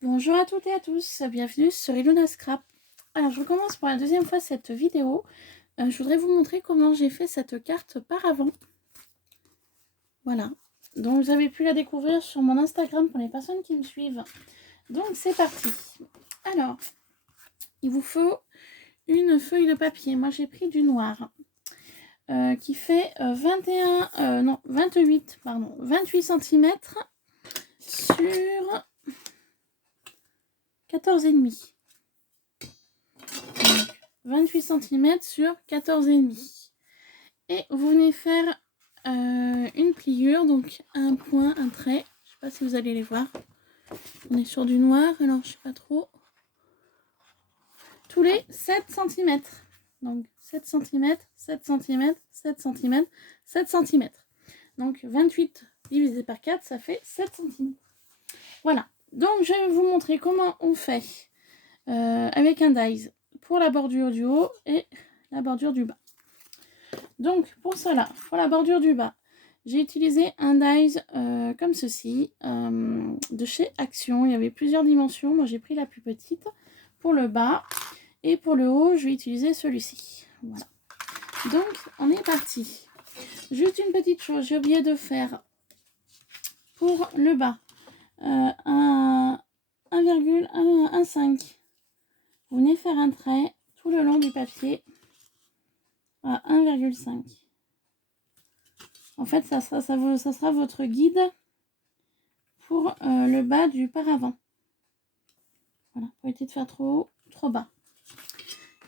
Bonjour à toutes et à tous, bienvenue sur Ilona Scrap. Alors je recommence pour la deuxième fois cette vidéo. Je voudrais vous montrer comment j'ai fait cette carte par avant. Voilà, donc vous avez pu la découvrir sur mon Instagram pour les personnes qui me suivent. Donc c'est parti. Alors, il vous faut une feuille de papier. Moi j'ai pris du noir qui fait 28 cm sur 14,5. 28 cm sur 14,5. Et vous venez faire une pliure, donc un point, un trait. Je sais pas si vous allez les voir. On est sur du noir, alors je sais pas trop. Tous les 7 cm. Donc 7 cm, 7 cm, 7 cm, 7 cm. Donc 28 divisé par 4, ça fait 7 cm. Voilà. Donc je vais vous montrer comment on fait avec un dies pour la bordure du haut et la bordure du bas. Donc pour cela, pour la bordure du bas, j'ai utilisé un dies comme ceci, de chez Action. Il y avait plusieurs dimensions, moi j'ai pris la plus petite pour le bas. Et pour le haut, je vais utiliser celui-ci. Voilà. Donc on est parti. Juste une petite chose, j'ai oublié de faire pour le bas un 1,15. Vous venez faire un trait tout le long du papier à 1,5. En fait, ça sera votre guide pour le bas du paravent. Voilà, pour éviter de faire trop haut, trop bas.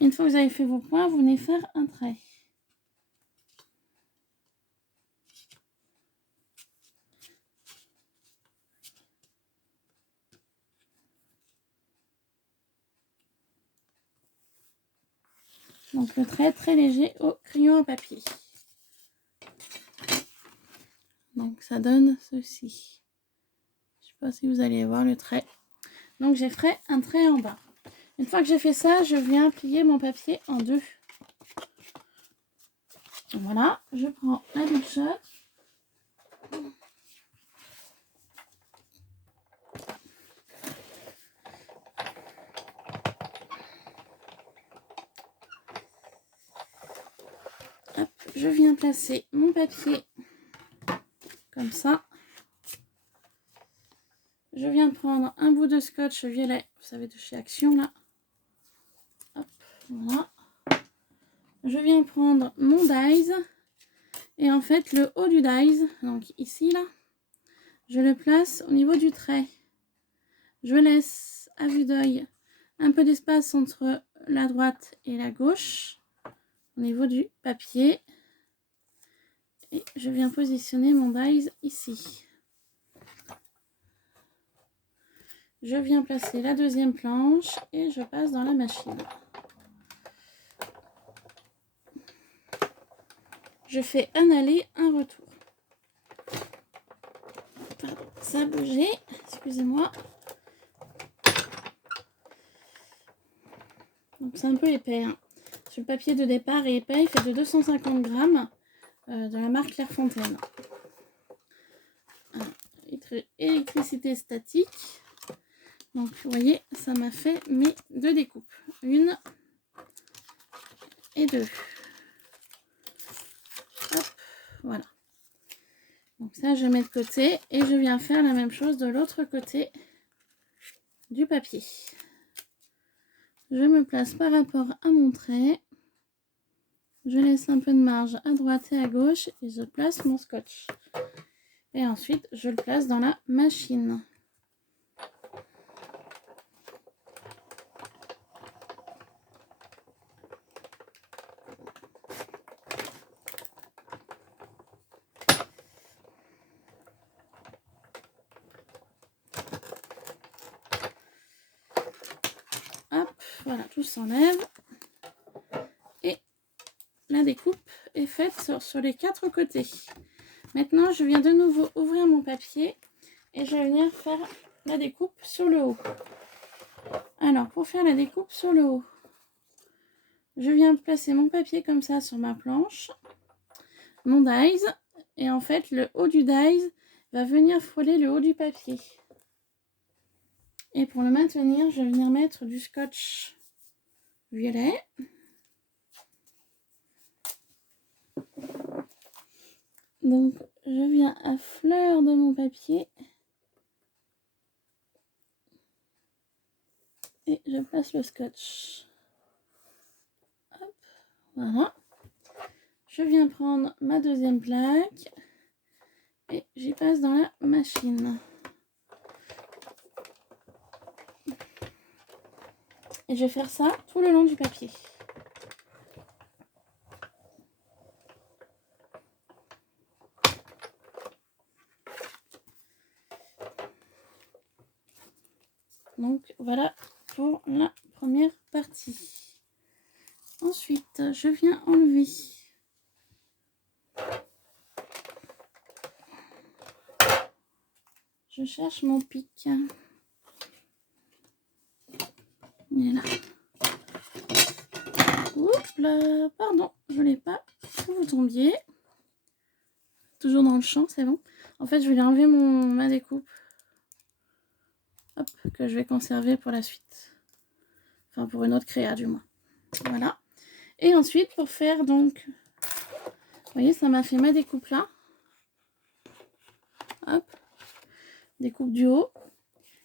Une fois que vous avez fait vos points, vous venez faire un trait. Donc le trait très léger au crayon à papier. Donc ça donne ceci. Je ne sais pas si vous allez voir le trait. Donc j'ai fait un trait en bas. Une fois que j'ai fait ça, je viens plier mon papier en deux. Voilà, je prends la Big Shot. Hop, je viens placer mon papier comme ça. Je viens prendre un bout de scotch violet, vous savez, de chez Action là. Hop, voilà. Je viens prendre mon dies. Et en fait, le haut du dies, donc ici là, je le place au niveau du trait. Je laisse à vue d'œil un peu d'espace entre la droite et la gauche au niveau du papier. Et je viens positionner mon dies ici. Je viens placer la deuxième planche et je passe dans la machine. Je fais un aller, un retour. Pardon, ça a bougé, excusez-moi. Donc c'est un peu épais. Hein. Sur le papier de départ est épais, il fait de 250 grammes de la marque Clairefontaine. Électricité statique. Donc vous voyez, ça m'a fait mes deux découpes. Une et deux. Hop, voilà. Donc ça, je mets de côté et je viens faire la même chose de l'autre côté du papier. Je me place par rapport à mon trait. Je laisse un peu de marge à droite et à gauche et je place mon scotch. Et ensuite, je le place dans la machine. Hop, voilà, tout s'enlève. Et la découpe est faite sur les quatre côtés. Maintenant, je viens de nouveau ouvrir mon papier et je vais venir faire la découpe sur le haut. Alors, pour faire la découpe sur le haut, je viens placer mon papier comme ça sur ma planche, mon dies, et en fait, le haut du dies va venir frôler le haut du papier. Et pour le maintenir, je vais venir mettre du scotch violet. Donc, je viens à fleur de mon papier. Et je passe le scotch. Hop, voilà. Je viens prendre ma deuxième plaque. Et j'y passe dans la machine. Et je vais faire ça tout le long du papier. Donc voilà pour la première partie. Ensuite, je viens enlever je cherche mon pic. Il est là. Oups là, pardon, je l'ai pas. Où vous tombiez. Toujours dans le champ, c'est bon. En fait, je vais lui enlever ma découpe. Hop, que je vais conserver pour la suite. Enfin, pour une autre créa, du moins. Voilà. Et ensuite, pour faire donc... Vous voyez, ça m'a fait ma découpe là. Hop. Découpe du haut.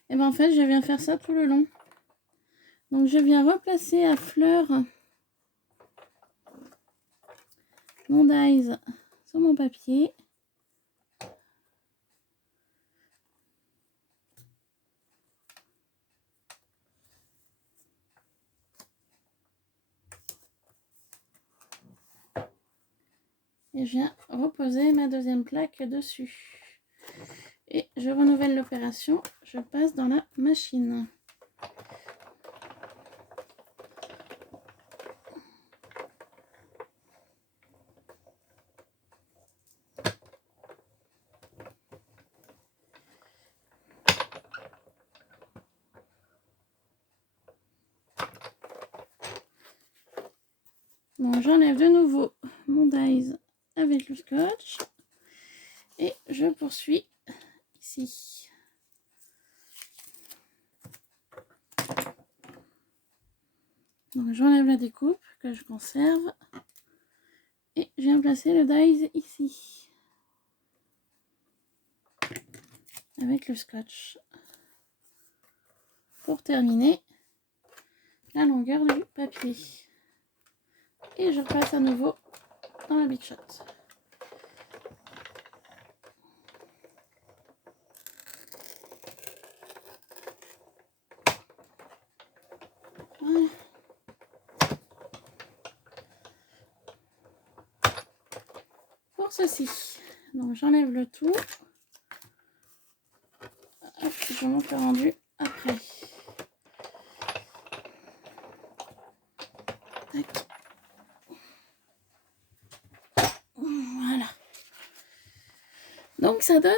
Et bien, en fait, je viens faire ça tout le long. Donc, je viens replacer à fleur mon dies sur mon papier. Et je viens reposer ma deuxième plaque dessus. Et je renouvelle l'opération. Je passe dans la machine. Bon, j'enlève de nouveau mon dies avec le scotch. Et je poursuis ici. Donc j'enlève la découpe que je conserve. Et je viens placer le dies ici. Avec le scotch. Pour terminer la longueur du papier. Et je repasse à nouveau dans la Big Shot. Voilà. Pour ceci, donc j'enlève le tout. Hop, je montre le rendu après. Tac. Voilà. Donc ça donne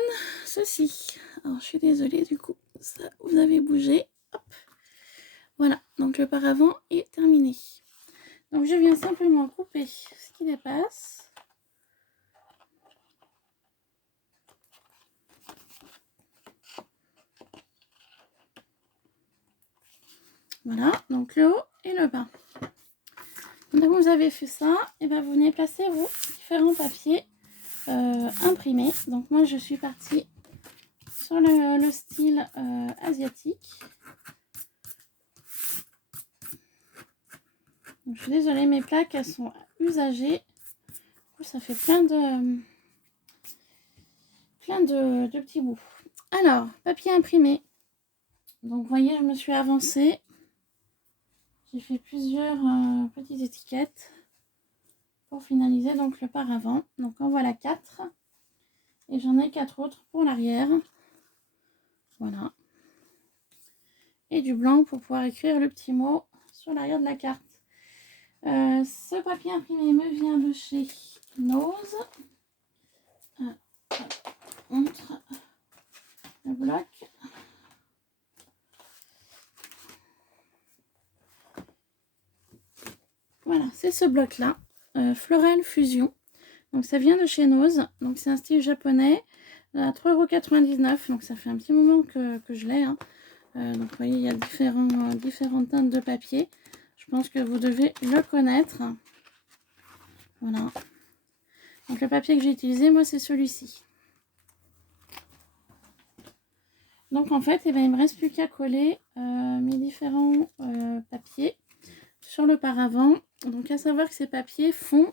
ceci. Alors je suis désolée du coup, ça vous avez bougé. Hop. Voilà, donc le paravent est terminé. Donc je viens simplement couper ce qui dépasse. Voilà, donc le haut et le bas. Donc vous avez fait ça, et bien vous venez placer vos différents papiers imprimés. Donc moi je suis partie sur le style asiatique. Donc, je suis désolée, mes plaques elles sont usagées. Ça fait plein de petits bouts. Alors, papier imprimé. Donc vous voyez, je me suis avancée. J'ai fait plusieurs petites étiquettes pour finaliser donc le paravent. Donc en voilà 4. Et j'en ai 4 autres pour l'arrière. Voilà. Et du blanc pour pouvoir écrire le petit mot sur l'arrière de la carte. Ce papier imprimé me vient de chez Nose. Montre le bloc. Voilà, c'est ce bloc là, Floral Fusion. Donc ça vient de chez Nose, donc c'est un style japonais à 3,99 €, donc ça fait un petit moment que je l'ai. Hein. Donc vous voyez, il y a différentes teintes de papier. Je pense que vous devez le connaître. Voilà. Donc le papier que j'ai utilisé, moi, c'est celui-ci. Donc en fait, eh ben, il ne me reste plus qu'à coller mes différents papiers sur le paravent. Donc à savoir que ces papiers font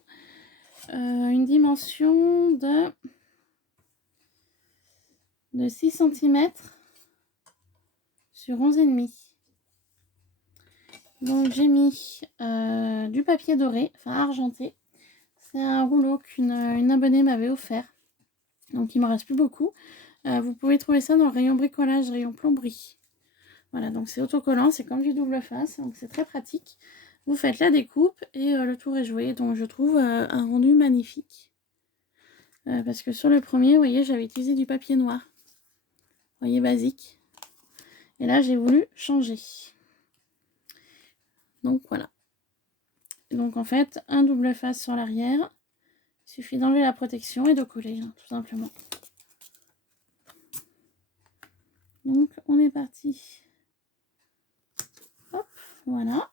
une dimension de 6 cm sur 11,5. Donc j'ai mis du papier doré, enfin argenté. C'est un rouleau qu'une abonnée m'avait offert. Donc il ne me reste plus beaucoup. Vous pouvez trouver ça dans le rayon bricolage, rayon plomberie. Voilà, donc c'est autocollant, c'est comme du double face, donc c'est très pratique. Vous faites la découpe et le tour est joué. Donc je trouve un rendu magnifique. Parce que sur le premier, vous voyez, j'avais utilisé du papier noir. Vous voyez, basique. Et là, j'ai voulu changer. Donc voilà. Et donc en fait, un double face sur l'arrière. Il suffit d'enlever la protection et de coller, hein, tout simplement. Donc on est parti. Hop, voilà.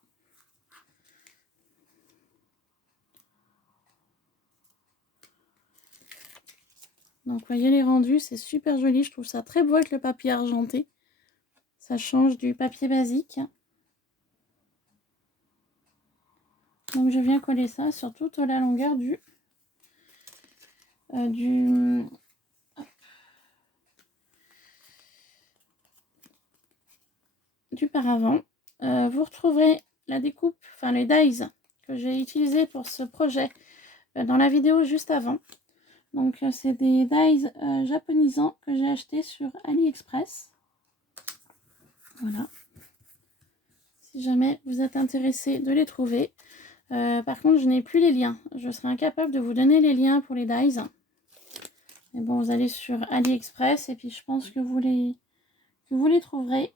Donc vous voyez les rendus, c'est super joli. Je trouve ça très beau avec le papier argenté. Ça change du papier basique. Donc je viens coller ça sur toute la longueur du paravent. Vous retrouverez la découpe, enfin les dies que j'ai utilisé pour ce projet dans la vidéo juste avant. Donc c'est des dies japonisants que j'ai acheté sur AliExpress. Voilà. Si jamais vous êtes intéressé de les trouver. Par contre, je n'ai plus les liens. Je serai incapable de vous donner les liens pour les dies. Mais bon, vous allez sur AliExpress et puis je pense que vous les trouverez.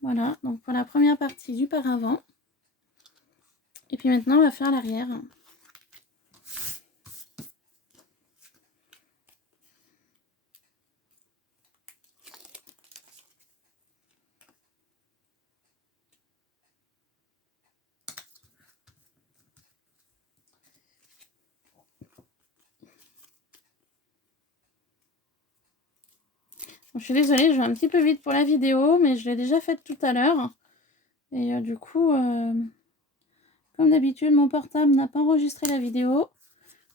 Voilà, donc pour la première partie du paravent. Et puis maintenant, on va faire l'arrière. Je suis désolée, je vais un petit peu vite pour la vidéo, mais je l'ai déjà faite tout à l'heure. Et du coup, comme d'habitude, mon portable n'a pas enregistré la vidéo.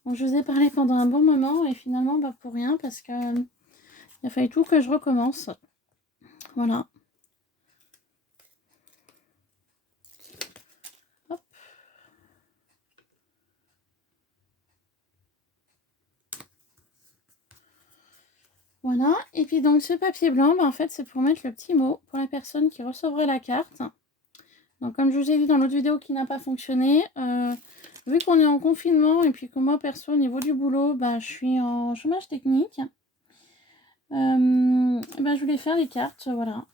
Donc je vous ai parlé pendant un bon moment et finalement, bah, pour rien, parce que il a fallu tout que je recommence. Voilà. Hop. Voilà, et puis donc ce papier blanc, bah, en fait c'est pour mettre le petit mot pour la personne qui recevrait la carte. Donc comme je vous ai dit dans l'autre vidéo qui n'a pas fonctionné, vu qu'on est en confinement et puis que moi perso au niveau du boulot, bah, je suis en chômage technique, bah, je voulais faire des cartes, voilà,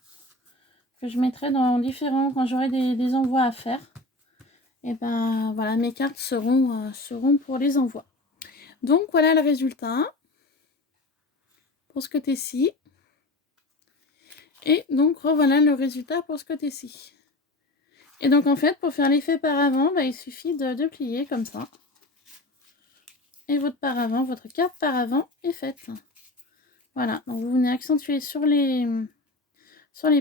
que je mettrai dans différents, quand j'aurai des envois à faire. Et ben voilà, mes cartes seront pour les envois. Donc voilà le résultat pour ce côté-ci. Et donc revoilà le résultat pour ce côté-ci. Et donc en fait, pour faire l'effet paravent, bah, il suffit de plier comme ça. Et votre paravent, votre carte paravent est faite. Voilà, donc vous venez accentuer sur les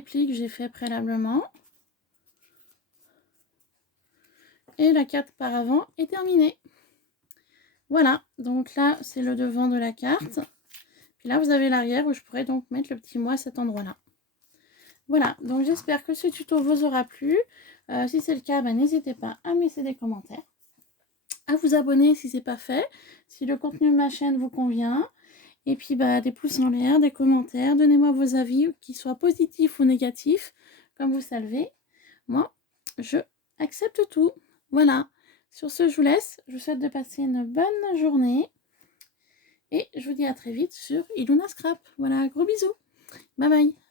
plis que j'ai fait préalablement. Et la carte paravent est terminée. Voilà, donc là c'est le devant de la carte. Puis là vous avez l'arrière où je pourrais donc mettre le petit mot à cet endroit-là. Voilà, donc j'espère que ce tuto vous aura plu. Si c'est le cas, bah, n'hésitez pas à me laisser des commentaires, à vous abonner si ce n'est pas fait, si le contenu de ma chaîne vous convient. Et puis bah, des pouces en l'air, des commentaires, donnez-moi vos avis, qu'ils soient positifs ou négatifs. Comme vous savez, moi, je accepte tout. Voilà, sur ce, je vous laisse. Je vous souhaite de passer une bonne journée. Et je vous dis à très vite sur Iluna Scrap. Voilà, gros bisous. Bye bye.